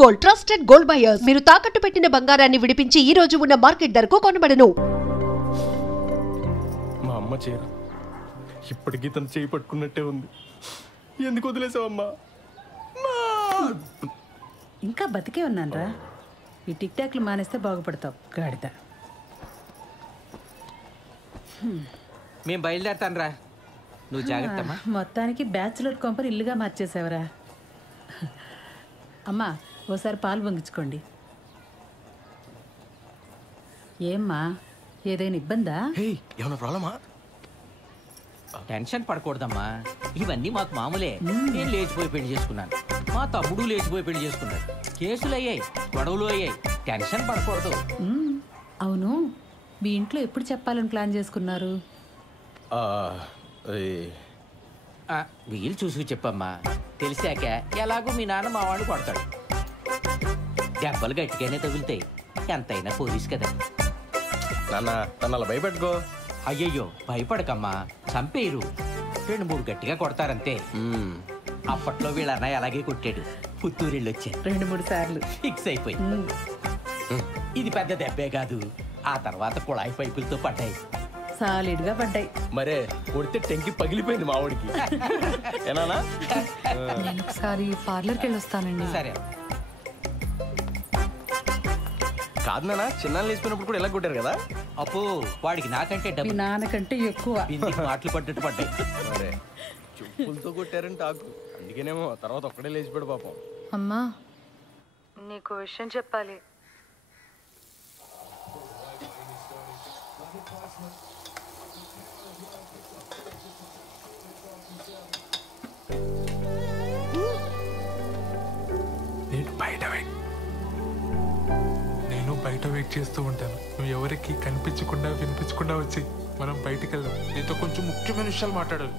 Gold, trusted gold buyers. మీరు తాకట్టు పెట్టిన బంగారాన్ని విడిపించి ఈ రోజు ఉన్న మార్కెట్ ధరకు కొనబడను. మా అమ్మ చీర ఇప్పటికీ తను చేయి పట్టుకున్నట్టే ఉంది. ఎందుకు వదిలేసావమ్మా? ఇంకా బతికే ఉన్నానరా. ఈ టిక్ టాక్లు మానేస్తే బాగుపడతావు గాడిద. మేము బయలుదేరతాను రా, నువ్వు జాగ్రత్త. మొత్తానికి బ్యాచులర్ కొంపని ఇల్లుగా మార్చేసావరా. అమ్మా ఓసారి పాలు పొంగించుకోండి. ఏమ్మా ఏదైనా ఇబ్బందా? ఏమన్నా ప్రాబ్లమా? టెన్షన్ పడకూడదమ్మా, ఇవన్నీ మాకు మామూలే. నేను లేచిపోయి పెళ్లి చేసుకున్నాను, మా తమ్ముడు లేచిపోయి పెళ్లి చేసుకున్నాడు. కేసులు అయ్యాయి, గొడవలు అయ్యాయి, టెన్షన్ పడకూడదు. అవును, మీ ఇంట్లో ఎప్పుడు చెప్పాలని ప్లాన్ చేసుకున్నారు? వీలు చూసుకు చెప్పమ్మా. తెలిసాక ఎలాగో మీ నాన్న మా వాడు కొడతాడు. దెబ్బలు గట్టిగానే తగులుతాయి, ఎంతైనా పోలీస్ కదా. నాన్న నన్ను అలా భయపెట్టుకో. అయ్యయ్యో భయపడకమ్మా, చంపేయరు. 2-3 గట్టిగా కొడతారంతే. అప్పట్లో వీళ్ళ అన్నయ్య అలాగే కొట్టాడు. పుత్తూరెళ్ళి వచ్చాడు 2-3 సార్లు. ఫిక్స్ అయిపోయింది. ఇది పెద్ద దెబ్బే కాదు, ఆ తర్వాత కుళాయి పైపులతో పడ్డాయి. సాలిడ్ గా పడ్డాయి. మరే కొడితే టెంకి పగిలిపోయింది మా వాడికి. ఏనానా? నేను ఒకసారి పార్లర్కి వెళ్ళి వస్తానండి. సరే. కాదు నాన్న, చిన్న లేచిపోయినప్పుడు కూడా ఎలా కొట్టారు కదా. అప్పు వాడికి నాకంటే మీ డబ్బు, నాన్నకంటే ఎక్కువ. మాటలు పడ్డట్టు పడ్డాయి. మరే చెప్పులతో కొట్టారని టాకు, అందుకేనేమో తర్వాత ఒక్కడే లేచిపోయాడు పాపం. అమ్మా నీకు విషయం చెప్పాలి. నేను బయట వెయిట్ చేస్తూ ఉంటాను. నువ్వు ఎవరికి కనిపించకుండా వినిపించకుండా వచ్చి మనం బయటికి వెళ్దాం. నీతో కొంచెం ముఖ్యమైన విషయాలు మాట్లాడాలి.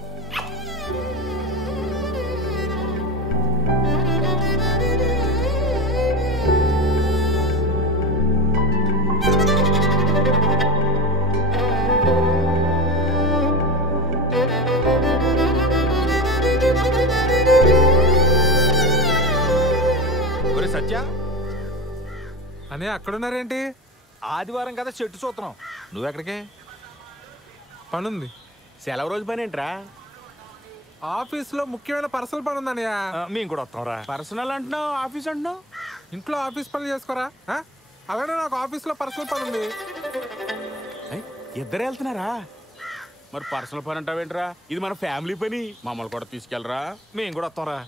సత్య అనే అక్కడున్నారేంటి? ఆదివారం కదా చెట్టు చూస్తున్నాం. నువ్వెక్కడికే? పనుంది. సెలవు రోజు పని ఏంట్రా? ఆఫీస్లో ముఖ్యమైన పర్సనల్ పని ఉందన్నయ్య. మేము కూడా వస్తాం రా. పర్సనల్ అంటున్నావు, ఆఫీస్ అంటున్నావు. ఇంట్లో ఆఫీస్ పనులు చేసుకోరా? అలానే నాకు ఆఫీస్లో పర్సనల్ పని ఉంది. ఇద్దరు వెళ్తున్నారా? మరి పర్సనల్ పని అంటావేంట్రా? ఇది మన ఫ్యామిలీ పని, మమ్మల్ని కూడా తీసుకెళ్ళరా. మేము కూడా వస్తాం రా.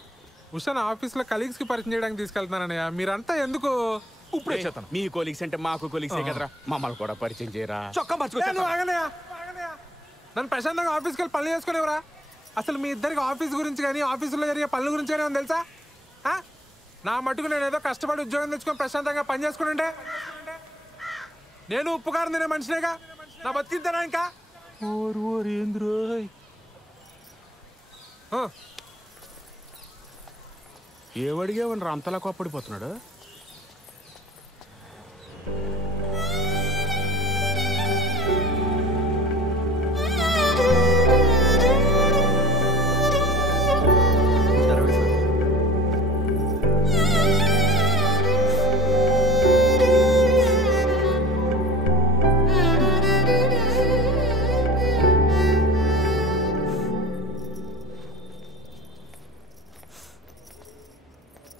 ఉషాన్ ఆఫీస్లో కలీగ్స్ కి పరిచయం చేయడానికి తీసుకెళ్తున్నానయ్య. మీరంతా ఎందుకు? ఇప్పుడే చేస్తాను. మీ కొలీగ్స్ అంటే మాకు కొలీగ్సే కదరా, మమ్మల్ని కూడా పరిచయం చేయరా. చొక్కా నన్ను ప్రశాంతంగా ఆఫీస్కి వెళ్ళి పనులు చేసుకునేవరా? అసలు మీ ఇద్దరికి ఆఫీస్ గురించి కానీ ఆఫీసులో జరిగే పనుల గురించి కానీ ఏమో తెలుసా? నా మటుకు నేను ఏదో కష్టపడి ఉద్యోగం తెచ్చుకొని ప్రశాంతంగా పని చేసుకుంటే నేను ఉప్పుకారం తినే మనిషినేగా. నా బతికిద్దానా ఇంకా? ఏమడిగావని అంతలా కోప్పడిపోతున్నాడు?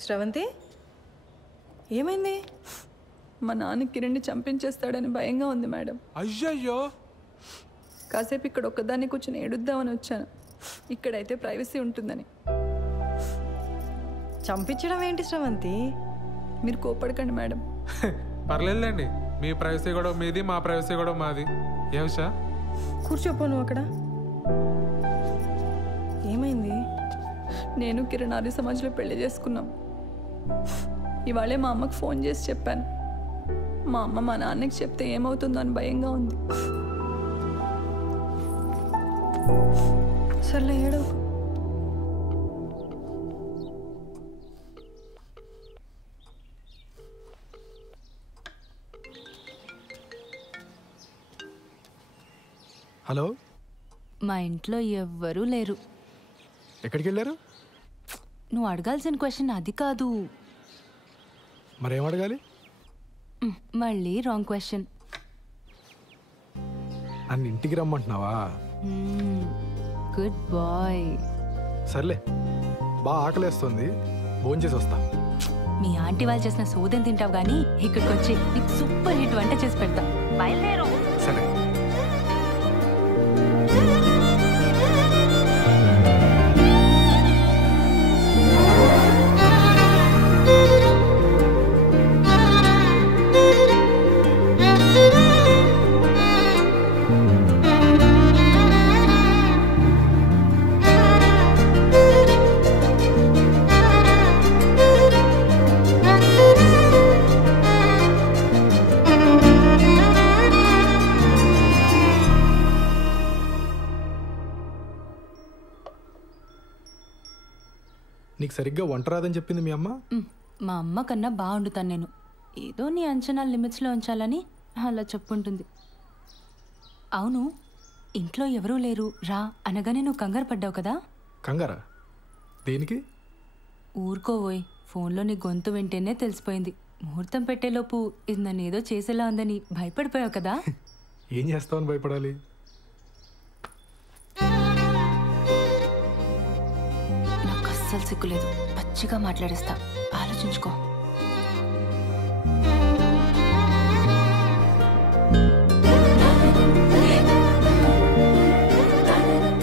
శ్రవంతి ఏమైంది? మా నాన్న కిరణ్ని చంపించేస్తాడని భయంగా ఉంది మేడం. అయ్యయ్యో. కాసేపు ఇక్కడ ఒక్కదాన్ని కూర్చొని ఏడుద్దామని వచ్చాను. ఇక్కడైతే ప్రైవసీ ఉంటుందని. చంపించడం ఏంటి శ్రవంతి? మీరు కోపడకండి మేడం. పర్లేదులేండి, మీ ప్రైవసీ కూడా మీది, మా ప్రైవసీ కూడా మాది. ఏ ఉషా కూర్చోపో నువ్వు అక్కడ. ఏమైంది? నేను కిరణ్ ఆర్య సమాజ్లో పెళ్లి చేసుకున్నాం. ఇవాళే మా అమ్మకు ఫోన్ చేసి చెప్పాను. మా అమ్మ మా నాన్నకి చెప్తే ఏమవుతుందో అని భయంగా ఉంది. సర్లే ఏడవకు. హలో, మా ఇంట్లో ఎవ్వరూ లేరు. ఎక్కడికి వెళ్ళారు? నువ్వు అడగాల్సిన క్వశ్చన్ అది కాదు. మరేం అడగాలి? మళ్ళీ రాంగ్ క్వశ్చన్. నన్ను ఇంటికి రమ్మంటున్నావా? Good bye. సర్లే, బాగా ఆకలేస్తుంది, భోంచేసి వస్తా. మీ ఆంటీ వాళ్ళు చేసిన సోదం తింటావు కానీ ఇక్కడికి వచ్చి నీకు సూపర్ హిట్ వంట చేసి పెడతా. బయలుదేరు. సరే. నీకు సరిగ్గా వంట రాదని చెప్పింది మీ అమ్మ? మా అమ్మ కన్నా బాగా వండుతాను నేను. ఏదో నీ అంచనా లిమిట్స్లో ఉంచాలని అలా చెప్పుంటుంది. అవును, ఇంట్లో ఎవరూ లేరు రా అనగానే నువ్వు కంగారు పడ్డావు కదా? కంగారా? దేనికి? ఊరుకోవోయ్, ఫోన్లో నీ గొంతు వింటేనే తెలిసిపోయింది. ముహూర్తం పెట్టేలోపు ఇది నన్ను ఏదో చేసేలా ఉందని భయపడిపోయావు కదా? ఏం చేస్తావని భయపడాలి? నాకు అస్సలు సిగ్గులేదు, పచ్చిగా మాట్లాడేస్తా, ఆలోచించుకో.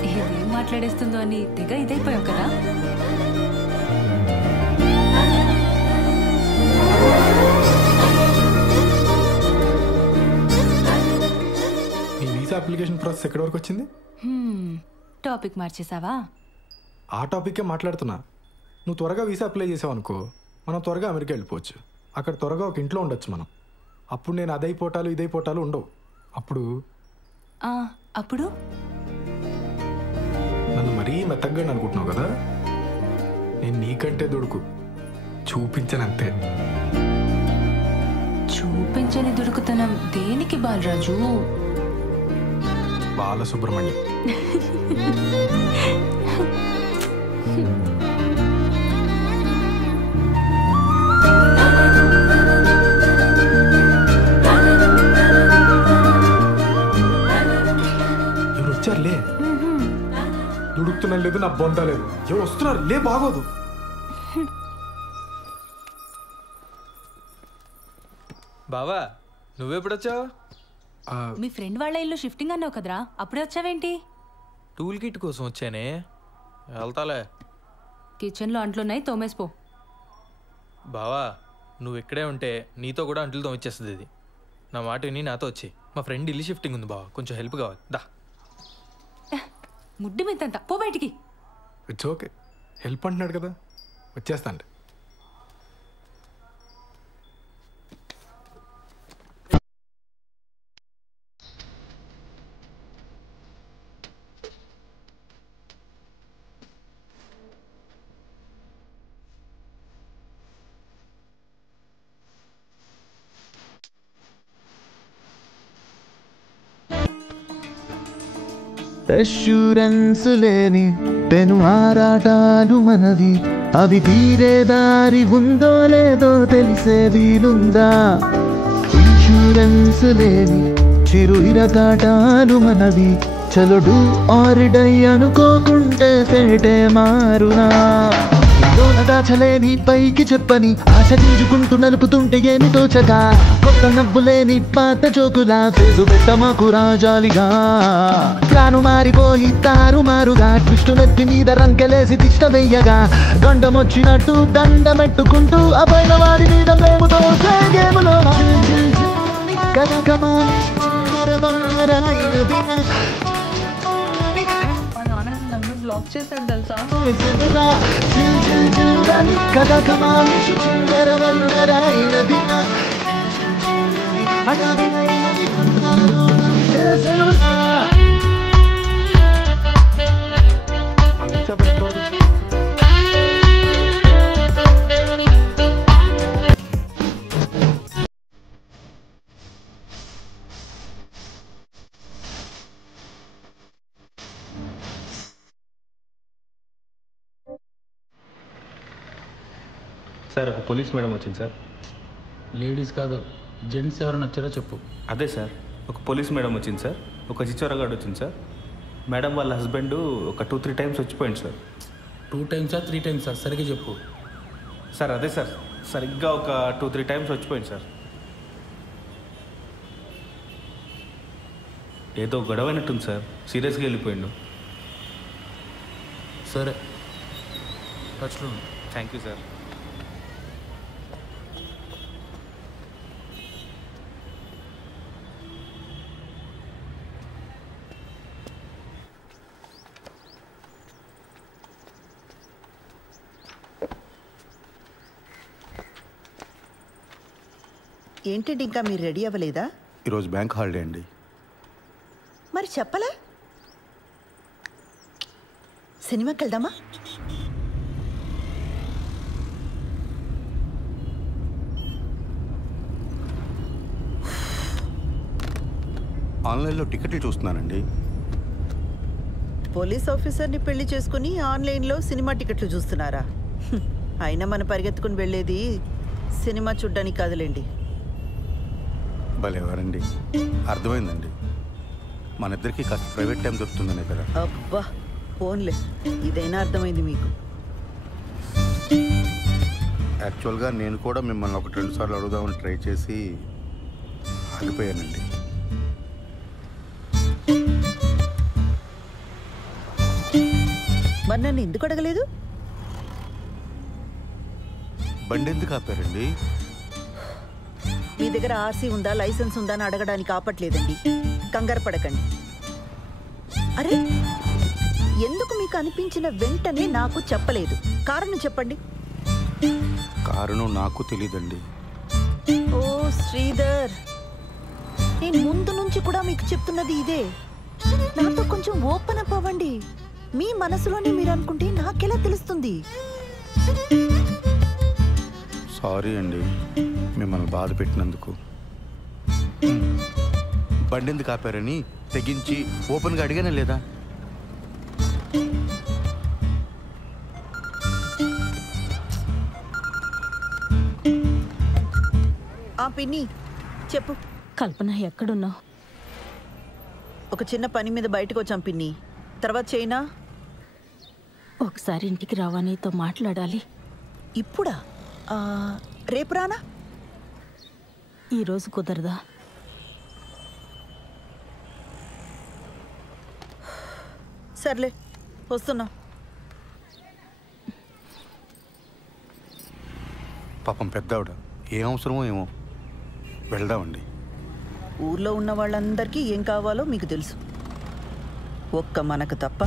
ఇదేం మాట్లాడేస్తుందో అని తెగ ఇదైపోయావు కదా? నీ వీసా అప్లికేషన్ ప్రాసెస్ ఎక్కడి వరకు వచ్చింది? టాపిక్ మార్చేసావా? ఆ టాపిక్కే మాట్లాడుతున్నా. నువ్వు త్వరగా వీసా అప్లై చేసావు అనుకో, మనం త్వరగా అమెరికా వెళ్ళిపోవచ్చు. అక్కడ త్వరగా ఒక ఇంట్లో ఉండొచ్చు మనం. అప్పుడు నేను అదైపోటాలు ఇదైపోటాలు ఉండవు. అప్పుడు అప్పుడు నన్ను మరీ మెత్తగా అనుకుంటున్నావు కదా? నేను నీకంటే దుడుకు చూపించనంతే. చూపించని దుడుకుతనం దేనికి బాలరాజు? బాలసుబ్రహ్మణ్యం. ఎవరు వచ్చారులే? దుడుకుతున్నా లేదు, నా బొంత లేదు. ఎవరు వస్తున్నారు? లే, బాగోదు. బావా, నువ్వెప్పుడొచ్చావు? మీ ఫ్రెండ్ వాళ్ళ ఇల్లు షిఫ్టింగ్ అన్నావు కదరా, అప్పుడే వచ్చావేంటి? టూల్ కిట్ కోసం వచ్చానే, వెళ్తాలే. కిచెన్లో అంట్లున్నాయి, తోమేసిపో. బావా, నువ్వు ఇక్కడే ఉంటే నీతో కూడా అంట్లు తోమిచ్చేస్తుంది ఇది. నా మాట విని నాతో వచ్చి. మా ఫ్రెండ్ ఇల్లు షిఫ్టింగ్ ఉంది బావా, కొంచెం హెల్ప్ కావాలి. దా. ముడ్డి మెత్తంత పో బయటికి. ఇట్స్ ఓకే, హెల్ప్ అంటున్నాడు కదా, వచ్చేస్తాను. అష్యూరెన్స్ లేని పెను ఆరాటాలు మనవి, అవి తీరే దారి ఉందో లేదో తెలిసే వీలుందా? ఇన్సూరెన్స్ లేని చిరు ఇరకాటాలు మనవి, చలుడు ఆరిడై అనుకోకుంటే ఫేటే మారునా? దాచలేని పైకి చెప్పని ఆశ గింజుకుంటూ నలుపుతుంటే ఏమి తోచగా, కొత్త నవ్వులేని పాత జోకులా ఫేసు పెట్టమకు రాజాలిగా. ప్లాను మారిపోయి తారుమారుగా, కృష్ణు నెత్తి మీద రంకెలేసి తిష్ట వెయ్యగా, గండమొచ్చినట్టు దండమెట్టుకుంటూ అపైన వారి మీద ప్రేమతో గేములో బ్లాక్ చేశాడు తెలుసా? సార్, పోలీస్ మేడం వచ్చింది సార్. లేడీస్ కాదు, జెంట్స్ ఎవరైనా వచ్చారో చెప్పు. అదే సార్, ఒక పోలీస్ మేడం వచ్చింది సార్, ఒక చిచ్చోరగాడు వచ్చింది సార్, మేడం వాళ్ళ హస్బెండ్ ఒక 2-3 టైమ్స్ వచ్చిపోయింది సార్. 2 టైమ్సా 3 టైమ్సా సరిగ్గా చెప్పు. సార్ అదే సార్, సరిగ్గా ఒక 2-3 టైమ్స్ వచ్చిపోయింది సార్. ఏదో గొడవైనట్టుంది సార్, సీరియస్గా వెళ్ళిపోయిండు. సరే, టచ్లో. Thank you sir. ఏంటండి ఇంకా మీరు రెడీ అవ్వలేదా? ఈరోజు బ్యాంక్ హాలిడే అండి. మరి చెప్పలా? సినిమాకి వెళ్దామా? ఆన్లైన్లో టికెట్లు చూస్తున్నానండి. పోలీస్ ఆఫీసర్ని పెళ్లి చేసుకుని ఆన్లైన్లో సినిమా టికెట్లు చూస్తున్నారా? అయినా మనం పరిగెత్తుకుని వెళ్ళేది సినిమా చూడ్డానికి కాదులేండి. భలేవారండి, అర్థమైందండి. మన ఇద్దరికి కాస్త ప్రైవేట్ టైం దొరుకుతుందనే కదా. అబ్బా ఫోన్లే, ఇదైనా అర్థమైంది మీకు. యాక్చువల్గా నేను కూడా మిమ్మల్ని 1-2 సార్లు అడుగుదామని ట్రై చేసి ఆగిపోయానండి. మరి నన్ను ఎందుకు అడగలేదు? బండి ఎందుకు ఆపారండి? మీ దగ్గర ఆర్సీ ఉందా, లైసెన్స్ ఉందా అని అడగడానికి ఆపట్లేదండి. కంగారు పడకండి. అరే, ఎందుకు మీకు అనిపించిన వెంటనే నాకు చెప్పలేదు? కారణం చెప్పండి. కారణం నాకు తెలీదండి. ఓ శ్రీధర్, నేను ముందు నుంచి కూడా మీకు చెప్తున్నది ఇదే. నాతో కొంచెం ఓపెన్ అప్ అవ్వండి. మీ మనసులోనే మీరు అనుకుంటే నాకెలా తెలుస్తుంది? సారీ అండి మిమ్మల్ని బాధ పెట్టినందుకు. బండి ఎందుకు ఆపారని తెగించి ఓపెన్గా అడిగానే లేదా? ఆ పిన్ని చెప్పు. కల్పన ఎక్కడున్నావు? ఒక చిన్న పని మీద బయటకు వచ్చాం పిన్ని, తర్వాత చేయనా? ఒకసారి ఇంటికి రావా, నీతో మాట్లాడాలి. ఇప్పుడా? రేపు రానా? ఈరోజు కుదరదా? సర్లే, వస్తున్నా. పాపం పెద్దవిడ, ఏం అవసరమో ఏమో. వెళ్దామండి. ఊర్లో ఉన్న వాళ్ళందరికీ ఏం కావాలో మీకు తెలుసు, ఒక్క మనకు తప్ప.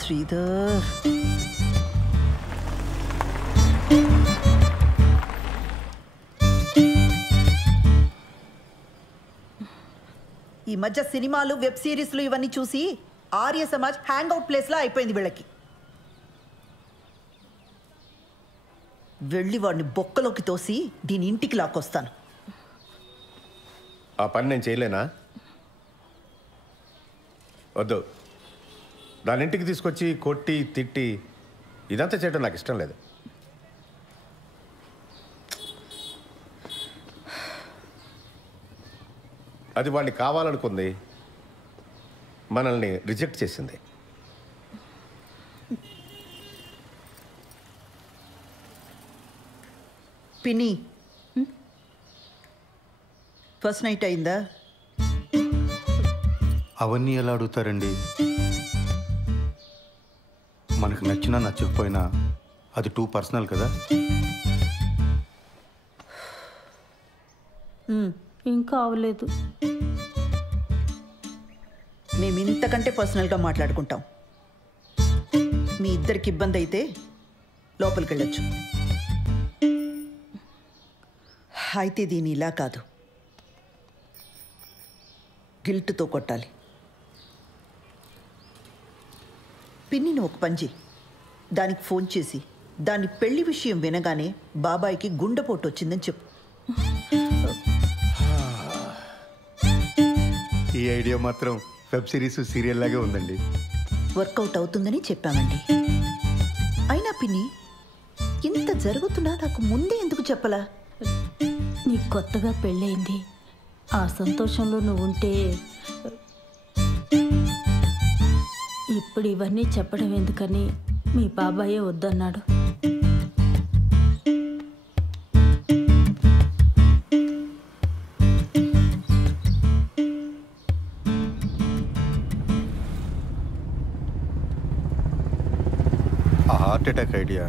శ్రీధర్, ఈ మధ్య సినిమాలు, వెబ్ సిరీస్లు ఇవన్నీ చూసి ఆర్య సమాజ్ హ్యాంగ్ అవుట్ ప్లేస్లా అయిపోయింది వీళ్ళకి. వెళ్ళి వాడిని బొక్కలోకి తోసి దీని ఇంటికి లాక్కొస్తాను. ఆ పని నేను చేయలేనా? వద్దు, దాని ఇంటికి తీసుకొచ్చి కొట్టి తిట్టి ఇదంతా చేయడం నాకు ఇష్టం లేదు. అది వాడిని కావాలనుకుంది, మనల్ని రిజెక్ట్ చేసింది. పిన్ని, ఫస్ట్ నైట్ అయిందా? అవన్నీ ఎలా అడుగుతారండి? మనకు నచ్చినా నచ్చకపోయినా అది టూ పర్సనల్ కదా. ఇంకా అవలేదు. మేము ఇంతకంటే పర్సనల్గా మాట్లాడుకుంటాం. మీ ఇద్దరికి ఇబ్బంది అయితే లోపలికి వెళ్ళొచ్చు. అయితే దీని ఇలా కాదు, గిల్ట్తో కొట్టాలి. పిన్నిని ఒక పని చెయ్యి, దానికి ఫోన్ చేసి దాని పెళ్లి విషయం వినగానే బాబాయికి గుండెపోటు వచ్చిందని చెప్పు. ఈ ఐడియా మాత్రం వెబ్ సిరీస్, సీరియల్ లాగే ఉందండి. వర్కౌట్ అవుతుందని చెప్పామండి. అయినా పిన్ని, ఇంత జరుగుతున్నా నాకు ముందే ఎందుకు చెప్పలా? నీకు కొత్తగా పెళ్ళయింది, ఆ సంతోషంలో నువ్వు ఉంటే ఇప్పుడు ఇవన్నీ చెప్పడం ఎందుకని మీ బాబాయే వద్దన్నాడు. ఆ హార్ట్ అటాక్ ఐడియా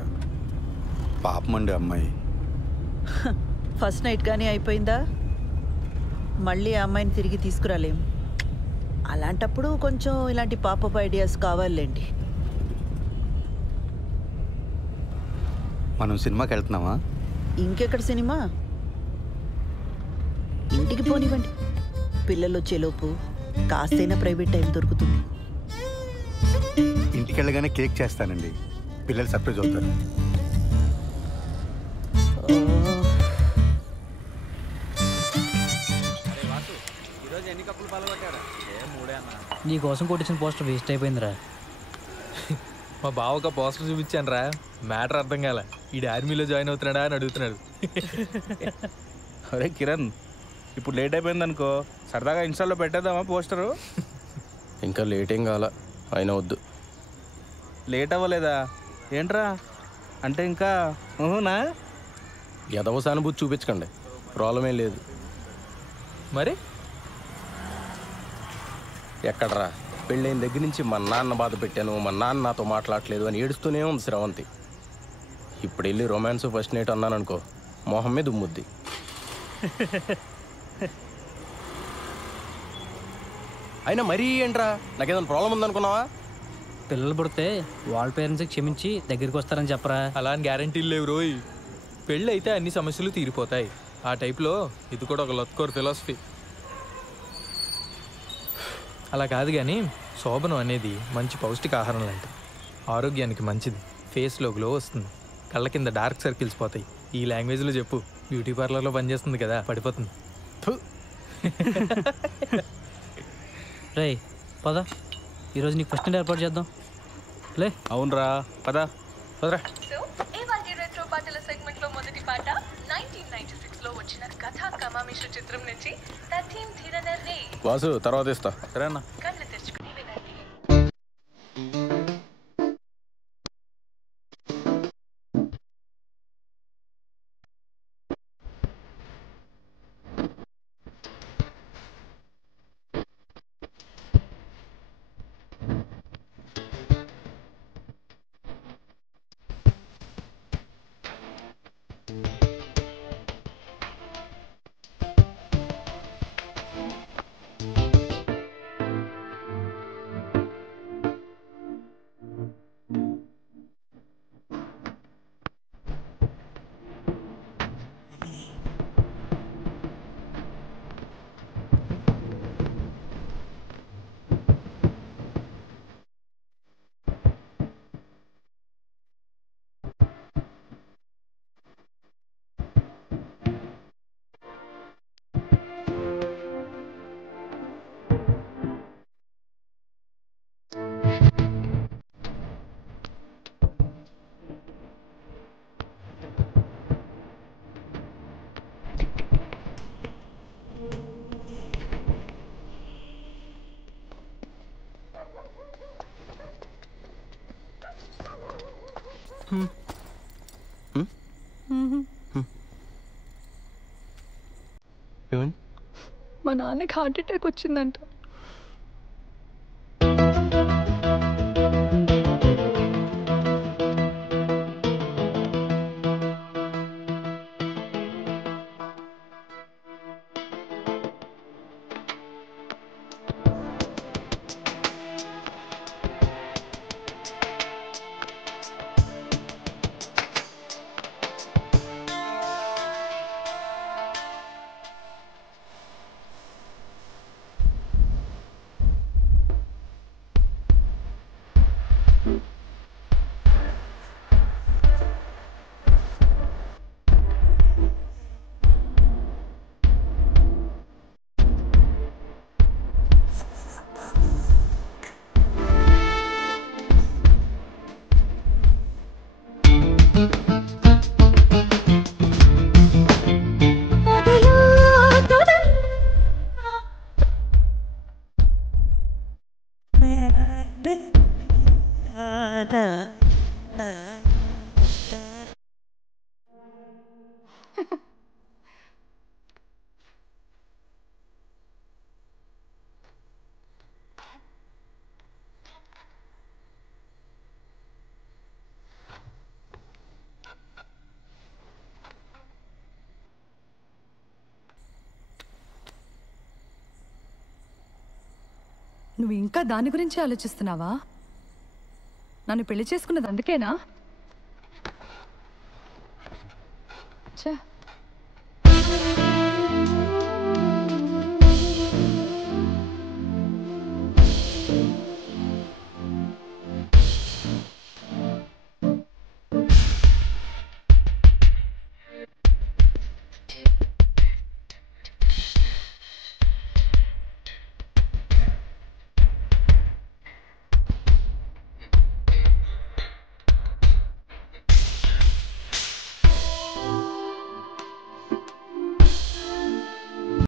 పాపమండి అమ్మాయి. ఫస్ట్ నైట్ కానీ అయిపోయిందా? మళ్ళీ ఆ అమ్మాయిని తిరిగి తీసుకురాలేం. అలాంటప్పుడు కొంచెం ఇలాంటి పాపప్ ఐడియాస్ కావాలండి. మనం సినిమాకి వెళ్తున్నామా? ఇంకెక్కడ సినిమా? ఇంటికి పోనివ్వండి. పిల్లలు వచ్చేలోపు కాస్తైనా ప్రైవేట్ టైం దొరుకుతుంది. ఇంటికి వెళ్ళగానే కేక్ చేస్తానండి, పిల్లలు సర్ప్రైజ్ అవుతారు. నీ కోసం కొట్టించిన పోస్టర్ వేస్ట్ అయిపోయిందిరా. మా బావక పోస్టర్ చూపించాను రా, మ్యాటర్ అర్థం కాల. ఈ ఆర్మీలో జాయిన్ అవుతున్నాడా అని అడుగుతున్నాడు. అరే కిరణ్, ఇప్పుడు లేట్ అయిపోయింది అనుకో, సరదాగా ఇన్స్టాల్లో పెట్టేద్దామా పోస్టరు? ఇంకా లేట్ ఏం కావాలా, అయినా వద్దు. లేట్ అవ్వలేదా ఏంట్రా? అంటే ఇంకా ఊహునా? ఎదవ సానుభూతి చూపించకండి, ప్రాబ్లం ఏం లేదు. మరి ఎక్కడరా, పెళ్ళైన దగ్గర నుంచి మా నాన్న బాధ పెట్టాను, మా నాన్న నాతో మాట్లాడలేదు అని ఏడుస్తూనే ఉంది శ్రవంతి. ఇప్పుడు వెళ్ళి రొమాన్స్ ఫస్ట్ నైట్ అన్నాను అనుకో, మొహం మీద ఉమ్ముద్ది. అయినా మరీ ఏంట్రా, నాకేదైనా ప్రాబ్లం ఉందనుకున్నావా? పిల్లలు పుడితే వాళ్ళ పేరెంట్స్కి క్షమించి దగ్గరికి వస్తారని చెప్పరా. అలా అని గ్యారంటీలు లేవు రోయ్. పెళ్ళి అయితే అన్ని సమస్యలు తీరిపోతాయి. ఆ టైప్లో ఇది కూడా ఒక లత్కోర్ ఫిలాసఫీ. అలా కాదు కానీ శోభనం అనేది మంచి పౌష్టిక ఆహారం లాంటిది. ఆరోగ్యానికి మంచిది, ఫేస్లో గ్లో వస్తుంది, కళ్ళ కింద డార్క్ సర్కిల్స్ పోతాయి. ఈ లాంగ్వేజ్లో చెప్పు, బ్యూటీ పార్లర్లో పనిచేస్తుంది కదా, పడిపోతుంది. రే పద, ఈరోజు నీకు ఫస్ట్ నైట్ ఏర్పాటు చేద్దాం. లే. అవునరా, పద పదరా. రెట్రో పాటల సెగ్మెంట్ లో మొదటి పాట 1996 లో వచ్చిన కథా కమామిషు చిత్రం నుంచి తథీం ధిరనర్రే. వాసు తర్వాత ఇస్తా. సరేనా? కళ్ళు తెరుచుకుని వినండి. మా నాన్నకి హార్ట్ అటాక్ వచ్చిందంట. నువ్వు ఇంకా దాని గురించి ఆలోచిస్తున్నావా? నన్ను పెళ్లి చేసుకున్నది అందుకేనా? ఛే